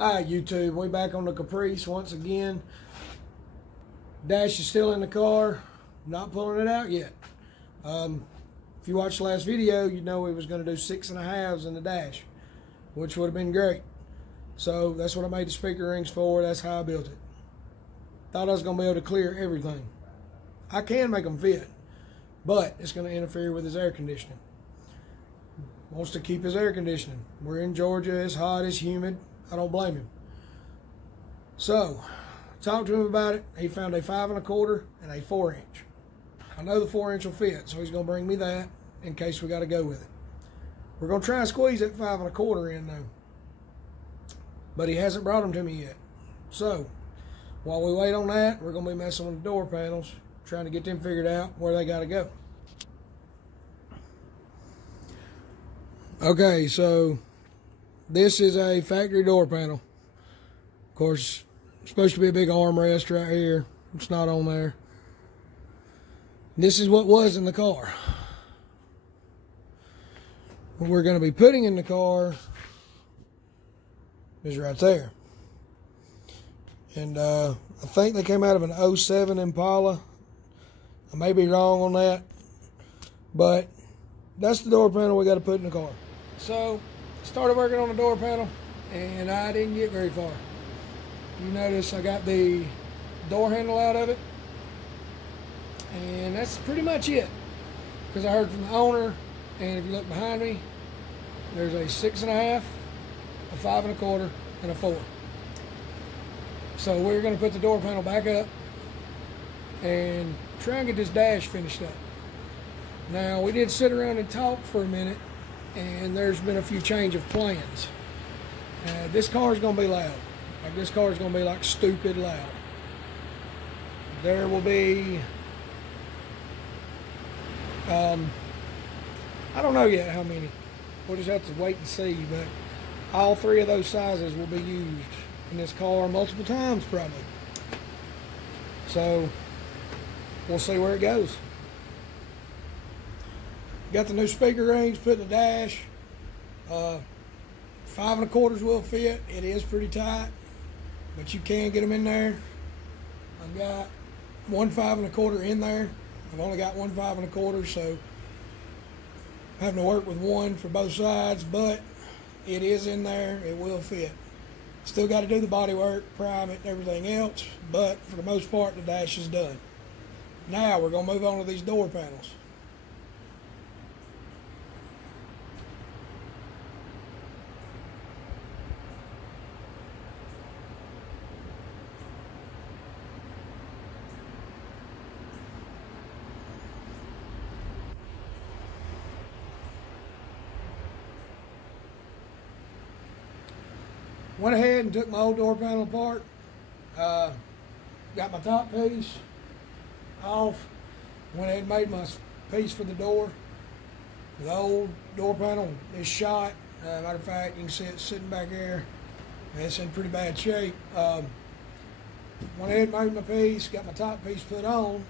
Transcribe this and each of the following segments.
Alright, YouTube, we back on the Caprice once again. Dash is still in the car, not pulling it out yet. If you watched the last video, you know we was going to do 6.5s in the dash, which would have been great. So that's what I made the speaker rings for. That's how I built it. Thought I was going to be able to clear everything. I can make them fit, but it's going to interfere with his air conditioning. Wants to keep his air conditioning. We're in Georgia, it's hot, it's humid. I don't blame him. So, talked to him about it. He found a 5 1/4 and a 4-inch. I know the 4-inch will fit, so he's going to bring me that in case we got to go with it. We're going to try and squeeze that 5 1/4 in though. But he hasn't brought them to me yet. So, while we wait on that, we're going to be messing with the door panels, trying to get them figured out where they got to go. Okay, so this is a factory door panel. Of course, it's supposed to be a big armrest right here. It's not on there. This is what was in the car. What we're going to be putting in the car is right there. And I think they came out of an 07 Impala. I may be wrong on that. But that's the door panel we got to put in the car. So, started working on the door panel, and I didn't get very far. You notice I got the door handle out of it, and that's pretty much it. Because I heard from the owner, and if you look behind me, there's a 6.5, a 5 1/4, and a 4. So we're going to put the door panel back up and try and get this dash finished up. Now, we did sit around and talk for a minute, and there's been a few change of plans. This car is going to be loud. Like, this car is going to be like stupid loud. There will be, I don't know yet how many. We'll just have to wait and see, but all 3 of those sizes will be used in this car multiple times probably. So, we'll see where it goes. Got the new speaker rings put in the dash. 5 1/4 will fit. It is pretty tight, but you can get them in there. I've got one 5 1/4 in there. I've only got one 5 1/4, so I'm having to work with one for both sides, but it is in there. It will fit. Still got to do the body work, prime it, and everything else, but for the most part, the dash is done. Now we're going to move on to these door panels. Went ahead and took my old door panel apart. Got my top piece off. Went ahead and made my piece for the door. The old door panel is shot. Matter of fact, you can see it sitting back there. It's in pretty bad shape. Went ahead and made my piece. Got my top piece put on.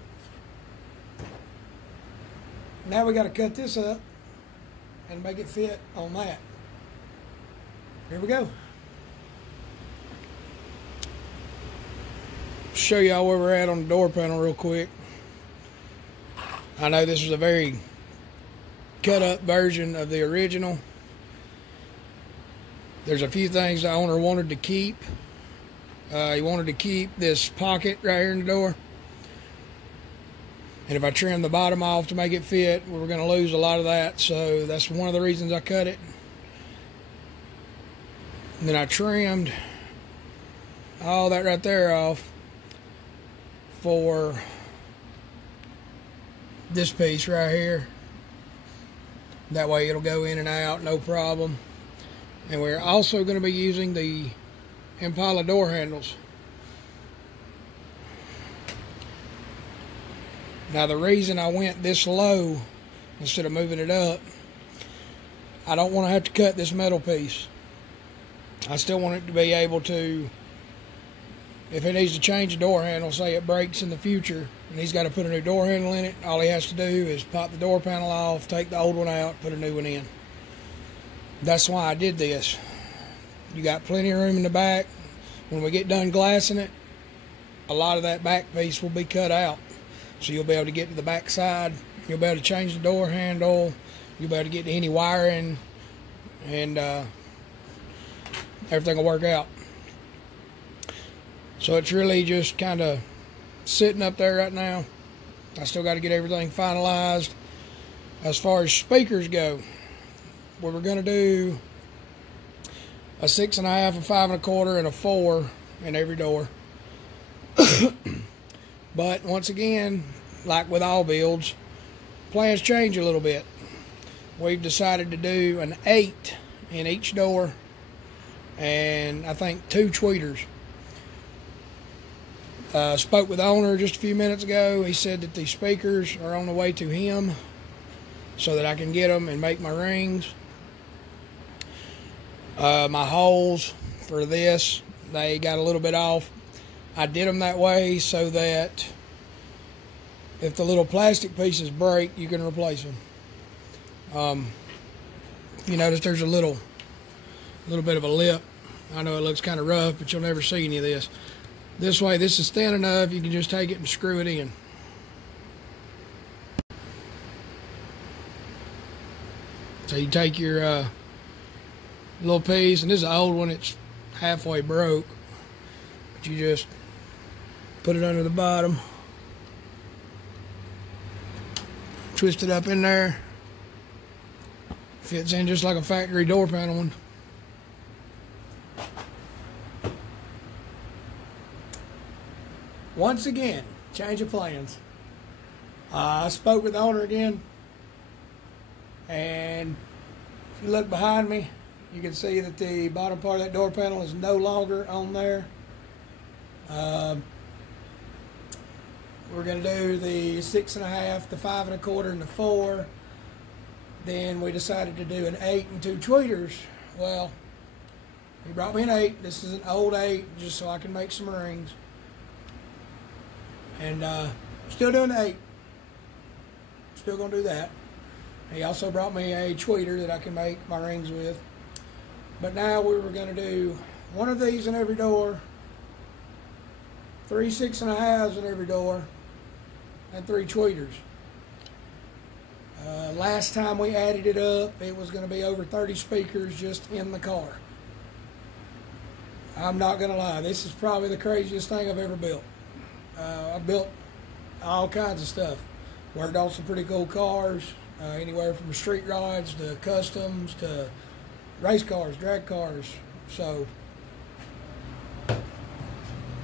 Now we got to cut this up and make it fit on that. Here we go. Show y'all where we're at on the door panel real quick. I know this is a very cut up version of the original. There's a few things the owner wanted to keep. He wanted to keep this pocket right here in the door. And if I trim the bottom off to make it fit, we were going to lose a lot of that. So that's one of the reasons I cut it. And then I trimmed all that right there off for this piece right here. That way it'll go in and out, no problem. And we're also going to be using the Impala door handles. Now the reason I went this low instead of moving it up, I don't want to have to cut this metal piece. I still want it to be able to, if it needs to change the door handle, say it breaks in the future, and he's got to put a new door handle in it, all he has to do is pop the door panel off, take the old one out, put a new one in. That's why I did this. You got plenty of room in the back. When we get done glassing it, a lot of that back piece will be cut out. So you'll be able to get to the back side. You'll be able to change the door handle. You'll be able to get to any wiring. And everything will work out. So it's really just kind of sitting up there right now. I still got to get everything finalized. As far as speakers go, we were going to do a 6.5, a 5 1/4, and a 4 in every door. But once again, like with all builds, plans change a little bit. We've decided to do an 8 in each door, and I think 2 tweeters. Spoke with the owner just a few minutes ago. He said that these speakers are on the way to him so that I can get them and make my rings. My holes for this, they got a little bit off. I did them that way so that if the little plastic pieces break, you can replace them. You notice there's a little bit of a lip. I know it looks kind of rough, but you'll never see any of this. This way, this is thin enough, you can just take it and screw it in. So you take your little piece, and this is an old one, it's halfway broke. But you just put it under the bottom, twist it up in there. Fits in just like a factory door panel one. Once again, change of plans. I spoke with the owner again, and if you look behind me, you can see that the bottom part of that door panel is no longer on there. We're going to do the 6.5, the 5 1/4, and the 4. Then we decided to do an 8 and 2 tweeters. Well, he brought me an 8. This is an old 8, just so I can make some rings. And still doing the 8. Still going to do that. He also brought me a tweeter that I can make my rings with. But now we were going to do one of these in every door, 3 6.5s in every door, and 3 tweeters. Last time we added it up, it was going to be over 30 speakers just in the car. I'm not going to lie, this is probably the craziest thing I've ever built. I've built all kinds of stuff. Worked on some pretty cool cars, anywhere from street rods to customs to race cars, drag cars. So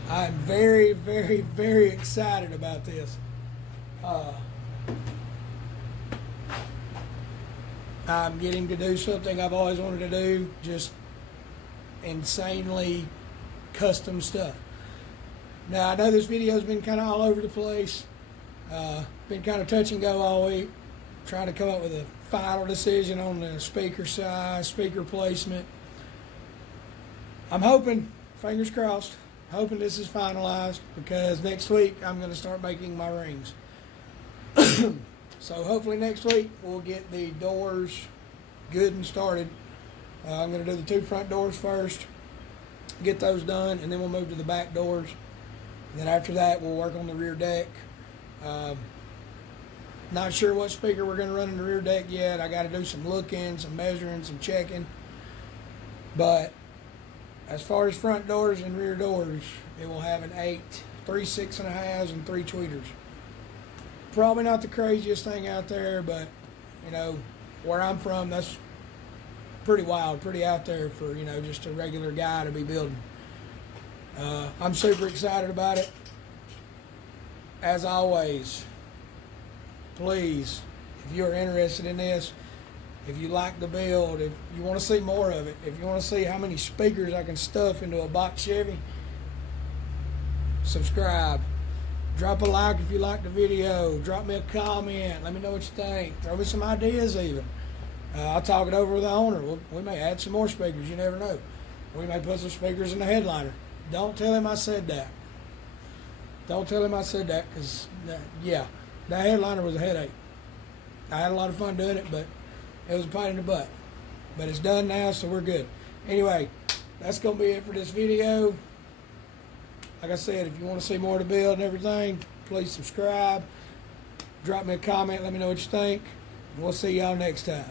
I'm very, very, very excited about this. I'm getting to do something I've always wanted to do, just insanely custom stuff. Now, I know this video's been kind of all over the place. Been kind of touch and go all week, trying to come up with a final decision on the speaker size, speaker placement. I'm hoping, fingers crossed, hoping this is finalized, because next week I'm going to start making my rings. So hopefully next week we'll get the doors good and started. I'm going to do the 2 front doors first, get those done, and then we'll move to the back doors. And then after that, we'll work on the rear deck. Not sure what speaker we're going to run in the rear deck yet. I got to do some looking, some measuring, some checking. But as far as front doors and rear doors, it will have an 8, 3 6.5s, and 3 tweeters. Probably not the craziest thing out there, but you know, where I'm from, that's pretty wild, pretty out there for, you know, just a regular guy to be building. I'm super excited about it. As always, please, if you're interested in this, if you like the build, if you want to see more of it, if you want to see how many speakers I can stuff into a box Chevy, subscribe. Drop a like if you like the video. Drop me a comment. Let me know what you think. Throw me some ideas even. I'll talk it over with the owner. We may add some more speakers. You never know. We may put some speakers in the headliner. Don't tell him I said that. Don't tell him I said that, because, yeah, that headliner was a headache. I had a lot of fun doing it, but it was a pain in the butt. But it's done now, so we're good. Anyway, that's going to be it for this video. Like I said, if you want to see more of the build and everything, please subscribe. Drop me a comment. Let me know what you think. And we'll see y'all next time.